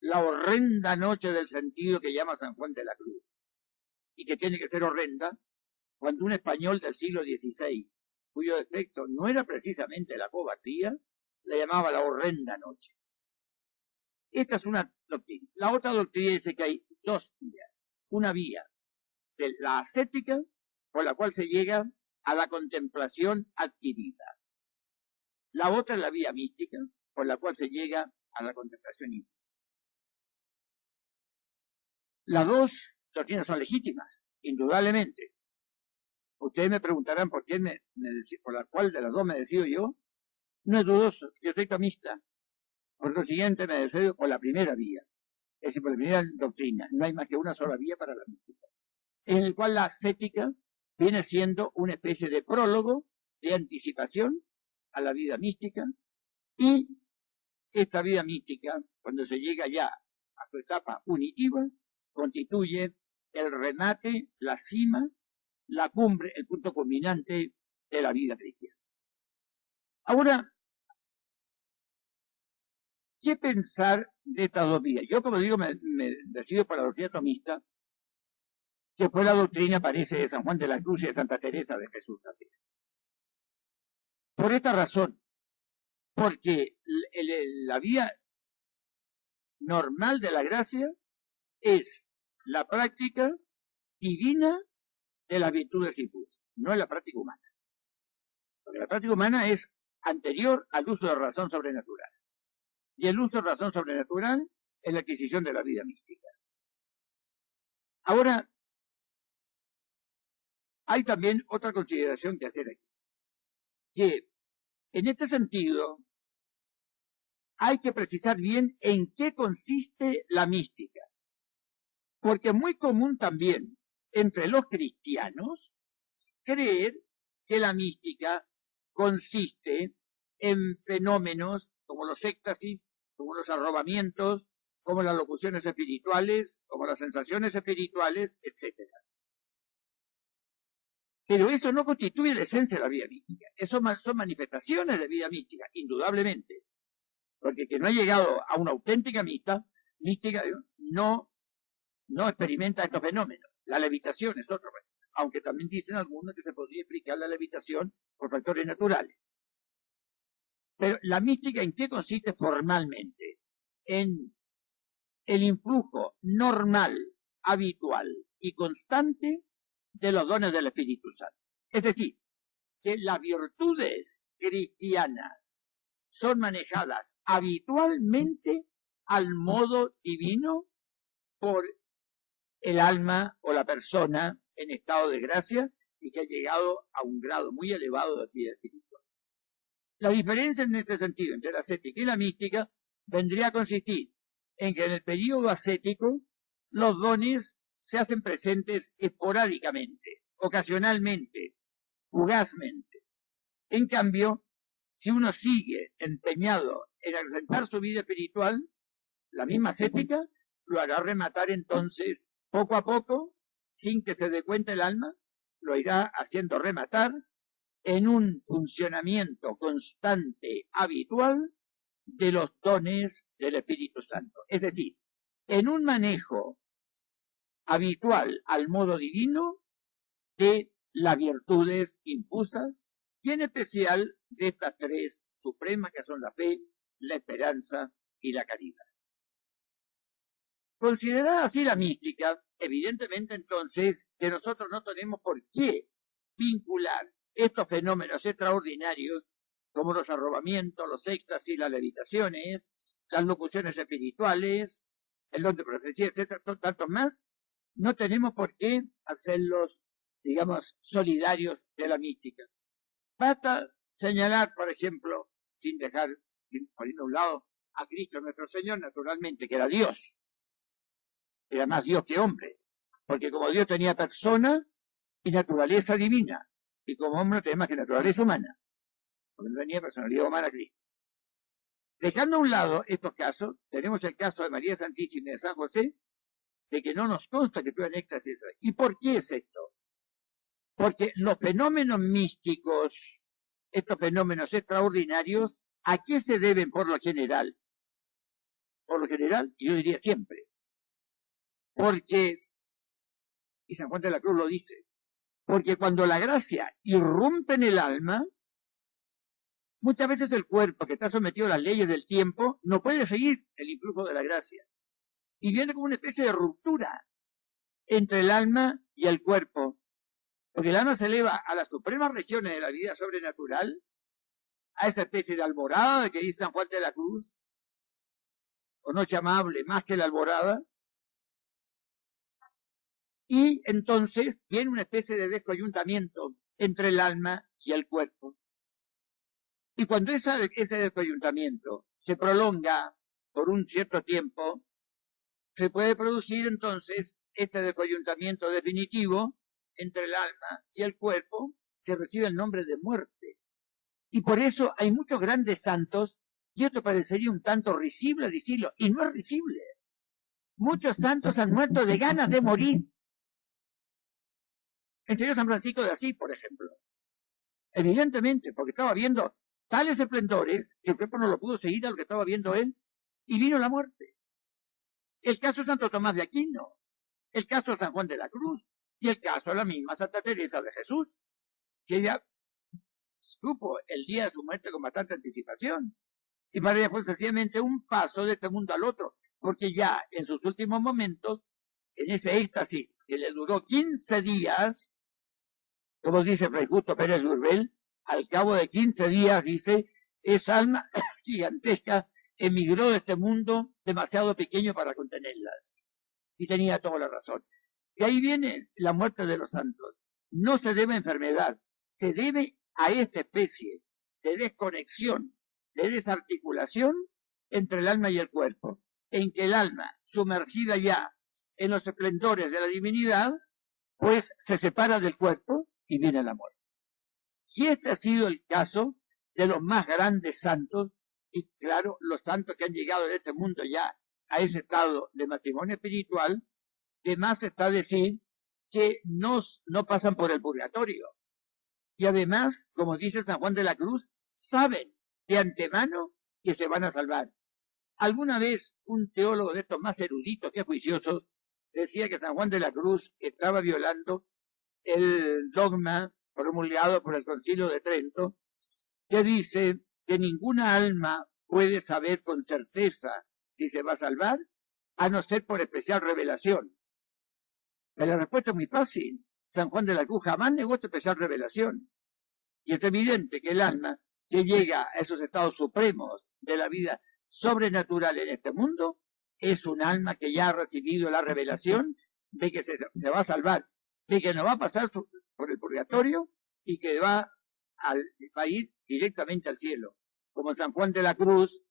la horrenda noche del sentido que llama San Juan de la Cruz, y que tiene que ser horrenda cuando un español del siglo XVI, cuyo defecto no era precisamente la cobardía, la llamaba la horrenda noche. Esta es una doctrina. La otra doctrina dice que hay dos vías. Una vía de la ascética, por la cual se llega a la contemplación adquirida. La otra es la vía mística, por la cual se llega a la contemplación infusa. Las dos doctrinas son legítimas, indudablemente. Ustedes me preguntarán por la cual de las dos me decido yo. No es dudoso, yo soy tomista. Por lo siguiente me decido por la primera vía, es decir, por la primera doctrina. No hay más que una sola vía para la mística, en el cual la ascética viene siendo una especie de prólogo, de anticipación a la vida mística, y esta vida mística, cuando se llega ya a su etapa unitiva, constituye el remate, la cima, la cumbre, el punto culminante de la vida cristiana. Ahora, ¿qué pensar de estas dos vías? Yo, como digo, me decido por la doctrina tomista, que fue la doctrina, parece, de San Juan de la Cruz y de Santa Teresa de Jesús también. Por esta razón, porque la vía normal de la gracia es la práctica divina de las virtudes infusas, no es la práctica humana. Porque la práctica humana es anterior al uso de razón sobrenatural. Y el uso de razón sobrenatural es la adquisición de la vida mística. Ahora, hay también otra consideración que hacer aquí, que en este sentido hay que precisar bien en qué consiste la mística, porque es muy común también entre los cristianos creer que la mística consiste en fenómenos como los éxtasis, como los arrobamientos, como las locuciones espirituales, como las sensaciones espirituales, etc. Pero eso no constituye la esencia de la vida mística. Eso son manifestaciones de vida mística, indudablemente. Porque el que no ha llegado a una auténtica mística no experimenta estos fenómenos. La levitación es otro fenómeno, aunque también dicen algunos que se podría explicar la levitación por factores naturales. Pero la mística, ¿en qué consiste formalmente? En el influjo normal, habitual y constante de los dones del Espíritu Santo. Es decir, que las virtudes cristianas son manejadas habitualmente al modo divino por el alma o la persona en estado de gracia y que ha llegado a un grado muy elevado de vida espiritual. La diferencia en este sentido entre la ascética y la mística vendría a consistir en que en el período ascético los dones se hacen presentes esporádicamente, ocasionalmente, fugazmente. En cambio, si uno sigue empeñado en acrecentar su vida espiritual, la misma ascética lo hará rematar entonces poco a poco, sin que se dé cuenta el alma, lo irá haciendo rematar en un funcionamiento constante, habitual, de los dones del Espíritu Santo. Es decir, en un manejo habitual al modo divino de las virtudes infusas y en especial de estas tres supremas que son la fe, la esperanza y la caridad. Considerada así la mística, evidentemente entonces que nosotros no tenemos por qué vincular estos fenómenos extraordinarios como los arrobamientos, los éxtasis, las levitaciones, las locuciones espirituales, el don de profecía, etcétera, tantos más, no tenemos por qué hacerlos, digamos, solidarios de la mística. Basta señalar, por ejemplo, sin poniendo a un lado a Cristo nuestro Señor, naturalmente, que era Dios. Era más Dios que hombre, porque como Dios tenía persona y naturaleza divina, y como hombre no tenía más que naturaleza humana, porque no tenía personalidad humana Cristo. Dejando a un lado estos casos, tenemos el caso de María Santísima y de San José, de que no nos consta que tuvieran éxtasis. ¿Y por qué es esto? Porque los fenómenos místicos, estos fenómenos extraordinarios, ¿a qué se deben por lo general? Por lo general, yo diría siempre. Porque, y San Juan de la Cruz lo dice, porque cuando la gracia irrumpe en el alma, muchas veces el cuerpo que está sometido a las leyes del tiempo no puede seguir el influjo de la gracia. Y viene como una especie de ruptura entre el alma y el cuerpo. Porque el alma se eleva a las supremas regiones de la vida sobrenatural, a esa especie de alborada que dice San Juan de la Cruz, o noche amable más que la alborada, y entonces viene una especie de descoyuntamiento entre el alma y el cuerpo. Y cuando ese descoyuntamiento se prolonga por un cierto tiempo, se puede producir entonces este descoyuntamiento definitivo entre el alma y el cuerpo, que recibe el nombre de muerte. Y por eso hay muchos grandes santos, y esto parecería un tanto risible decirlo, y no es risible. Muchos santos han muerto de ganas de morir. El señor San Francisco de Asís, por ejemplo. Evidentemente, porque estaba viendo tales esplendores que el cuerpo no lo pudo seguir a lo que estaba viendo él, y vino la muerte. El caso de Santo Tomás de Aquino, el caso de San Juan de la Cruz, y el caso de la misma Santa Teresa de Jesús, que ella supo el día de su muerte con bastante anticipación. Y para ella fue sencillamente un paso de este mundo al otro, porque ya en sus últimos momentos, en ese éxtasis que le duró 15 días, como dice Fray Justo Pérez de Urbel, al cabo de 15 días, dice, esa alma gigantesca emigró de este mundo demasiado pequeño para contenerlas. Y tenía toda la razón. Y ahí viene la muerte de los santos. No se debe a enfermedad, se debe a esta especie de desconexión, de desarticulación entre el alma y el cuerpo, en que el alma, sumergida ya en los esplendores de la divinidad, pues se separa del cuerpo y viene la muerte. Y este ha sido el caso de los más grandes santos, y claro, los santos que han llegado en este mundo ya a ese estado de matrimonio espiritual, que más está decir que no pasan por el purgatorio. Y además, como dice San Juan de la Cruz, saben de antemano que se van a salvar. Alguna vez un teólogo de estos más eruditos que juiciosos decía que San Juan de la Cruz estaba violando el dogma promulgado por el Concilio de Trento, que dice que ninguna alma puede saber con certeza si se va a salvar, a no ser por especial revelación. Pero la respuesta es muy fácil. San Juan de la Cruz jamás negó esta especial revelación. Y es evidente que el alma que llega a esos estados supremos de la vida sobrenatural en este mundo es un alma que ya ha recibido la revelación, ve que se va a salvar, ve que no va a pasar por el purgatorio y que va va a ir directamente al cielo, como San Juan de la Cruz,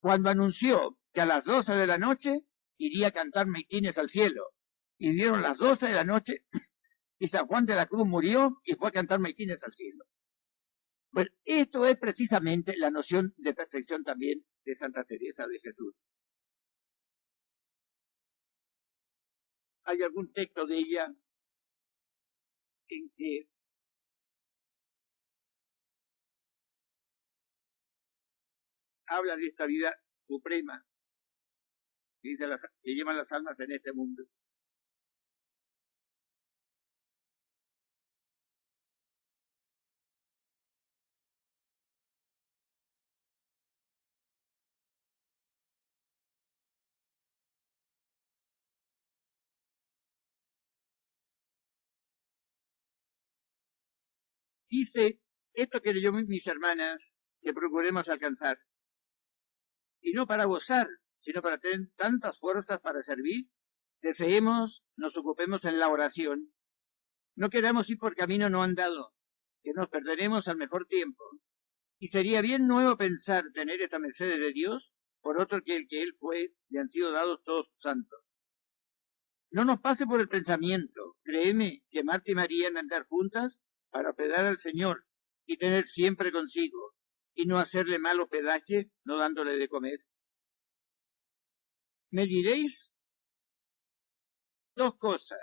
cuando anunció que a las 12 de la noche iría a cantar maitines al cielo. Y dieron las 12 de la noche y San Juan de la Cruz murió y fue a cantar maitines al cielo. Bueno, esto es precisamente la noción de perfección también de Santa Teresa de Jesús. Hay algún texto de ella en que habla de esta vida suprema que, dice que llevan las almas en este mundo. Dice, esto que yo, mis hermanas, que procuremos alcanzar, y no para gozar, sino para tener tantas fuerzas para servir, deseemos, nos ocupemos en la oración. No queramos ir por camino no andado, que nos perderemos al mejor tiempo. Y sería bien nuevo pensar tener esta merced de Dios por otro que el que Él fue, le han sido dados todos sus santos. No nos pase por el pensamiento, créeme, que Marta y María han de andar juntas para hospedar al Señor y tener siempre consigo, y no hacerle mal hospedaje, no dándole de comer. Me diréis dos cosas.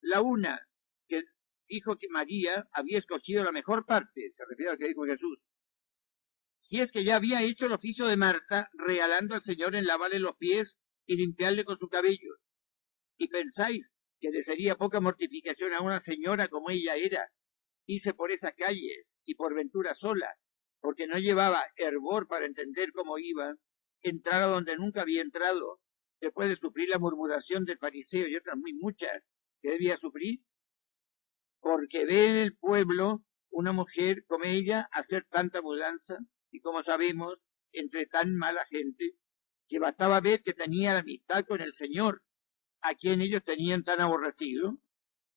La una, que dijo que María había escogido la mejor parte, se refiere a lo que dijo Jesús. Y es que ya había hecho el oficio de Marta, regalando al Señor en lavarle los pies y limpiarle con su cabello. Y pensáis que le sería poca mortificación a una señora como ella era, irse por esas calles y por ventura sola, porque no llevaba hervor para entender cómo iba, entrar a donde nunca había entrado, después de sufrir la murmuración del fariseo y otras muy muchas que debía sufrir, porque ve en el pueblo una mujer como ella hacer tanta mudanza, y como sabemos, entre tan mala gente, que bastaba ver que tenía la amistad con el Señor, a quien ellos tenían tan aborrecido,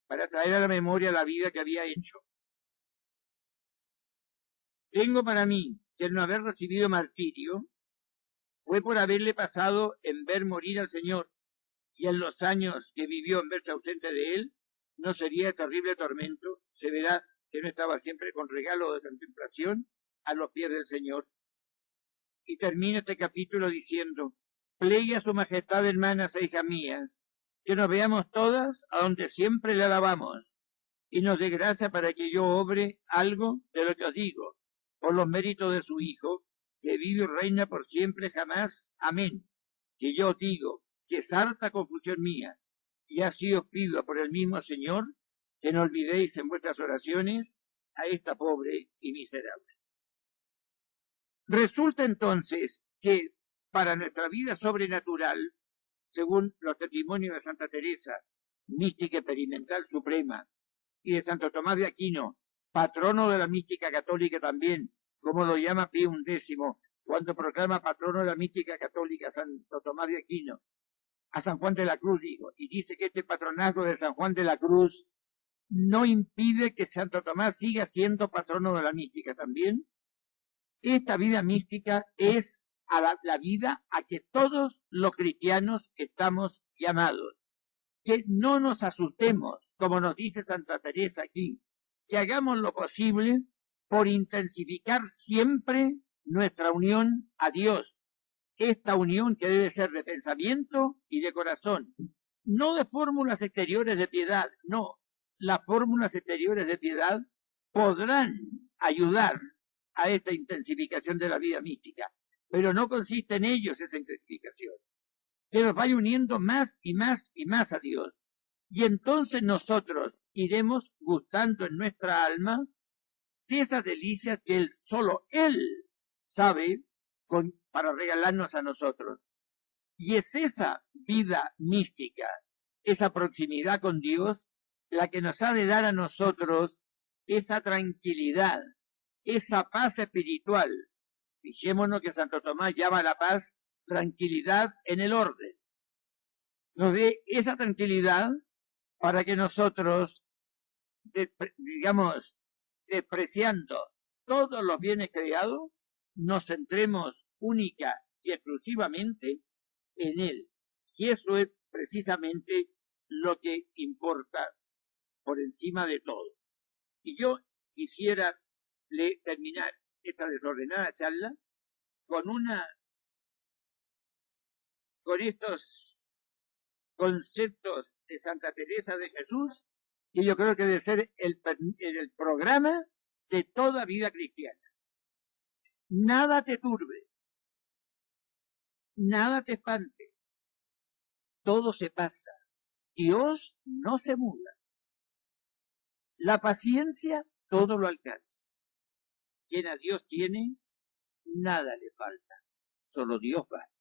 para traer a la memoria la vida que había hecho. Tengo para mí que el no haber recibido martirio fue por haberle pasado en ver morir al Señor, y en los años que vivió en verse ausente de él, no sería terrible tormento, se verá que no estaba siempre con regalo de contemplación a los pies del Señor. Y termina este capítulo diciendo, plegue a su majestad, hermanas e hijas mías, que nos veamos todas a donde siempre le alabamos, y nos dé gracia para que yo obre algo de lo que os digo, por los méritos de su Hijo, que vive y reina por siempre jamás. Amén. Que yo os digo, que es harta confusión mía, y así os pido por el mismo Señor, que no olvidéis en vuestras oraciones a esta pobre y miserable. Resulta entonces que para nuestra vida sobrenatural, según los testimonios de Santa Teresa, mística experimental suprema, y de Santo Tomás de Aquino, patrono de la mística católica también, como lo llama Pío XI, cuando proclama patrono de la mística católica Santo Tomás de Aquino, a San Juan de la Cruz, digo, y dice que este patronazgo de San Juan de la Cruz no impide que Santo Tomás siga siendo patrono de la mística también. Esta vida mística es a la vida a que todos los cristianos estamos llamados. Que no nos asustemos, como nos dice Santa Teresa aquí, que hagamos lo posible por intensificar siempre nuestra unión a Dios. Esta unión que debe ser de pensamiento y de corazón, no de fórmulas exteriores de piedad, no. Las fórmulas exteriores de piedad podrán ayudar a esta intensificación de la vida mística, pero no consiste en ellos esa intensificación. Que nos vaya uniendo más y más y más a Dios. Y entonces nosotros iremos gustando en nuestra alma de esas delicias que solo Él sabe para regalarnos a nosotros. Y es esa vida mística, esa proximidad con Dios, la que nos ha de dar a nosotros esa tranquilidad, esa paz espiritual. Fijémonos que Santo Tomás llama a la paz tranquilidad en el orden. Nos dé esa tranquilidad para que nosotros, digamos, despreciando todos los bienes creados, nos centremos única y exclusivamente en Él. Y eso es precisamente lo que importa por encima de todo. Y yo quisiera terminar esta desordenada charla con estos conceptos de Santa Teresa de Jesús, que yo creo que debe ser el programa de toda vida cristiana. Nada te turbe, nada te espante, todo se pasa, Dios no se muda, la paciencia todo lo alcanza. Quien a Dios tiene, nada le falta, solo Dios basta.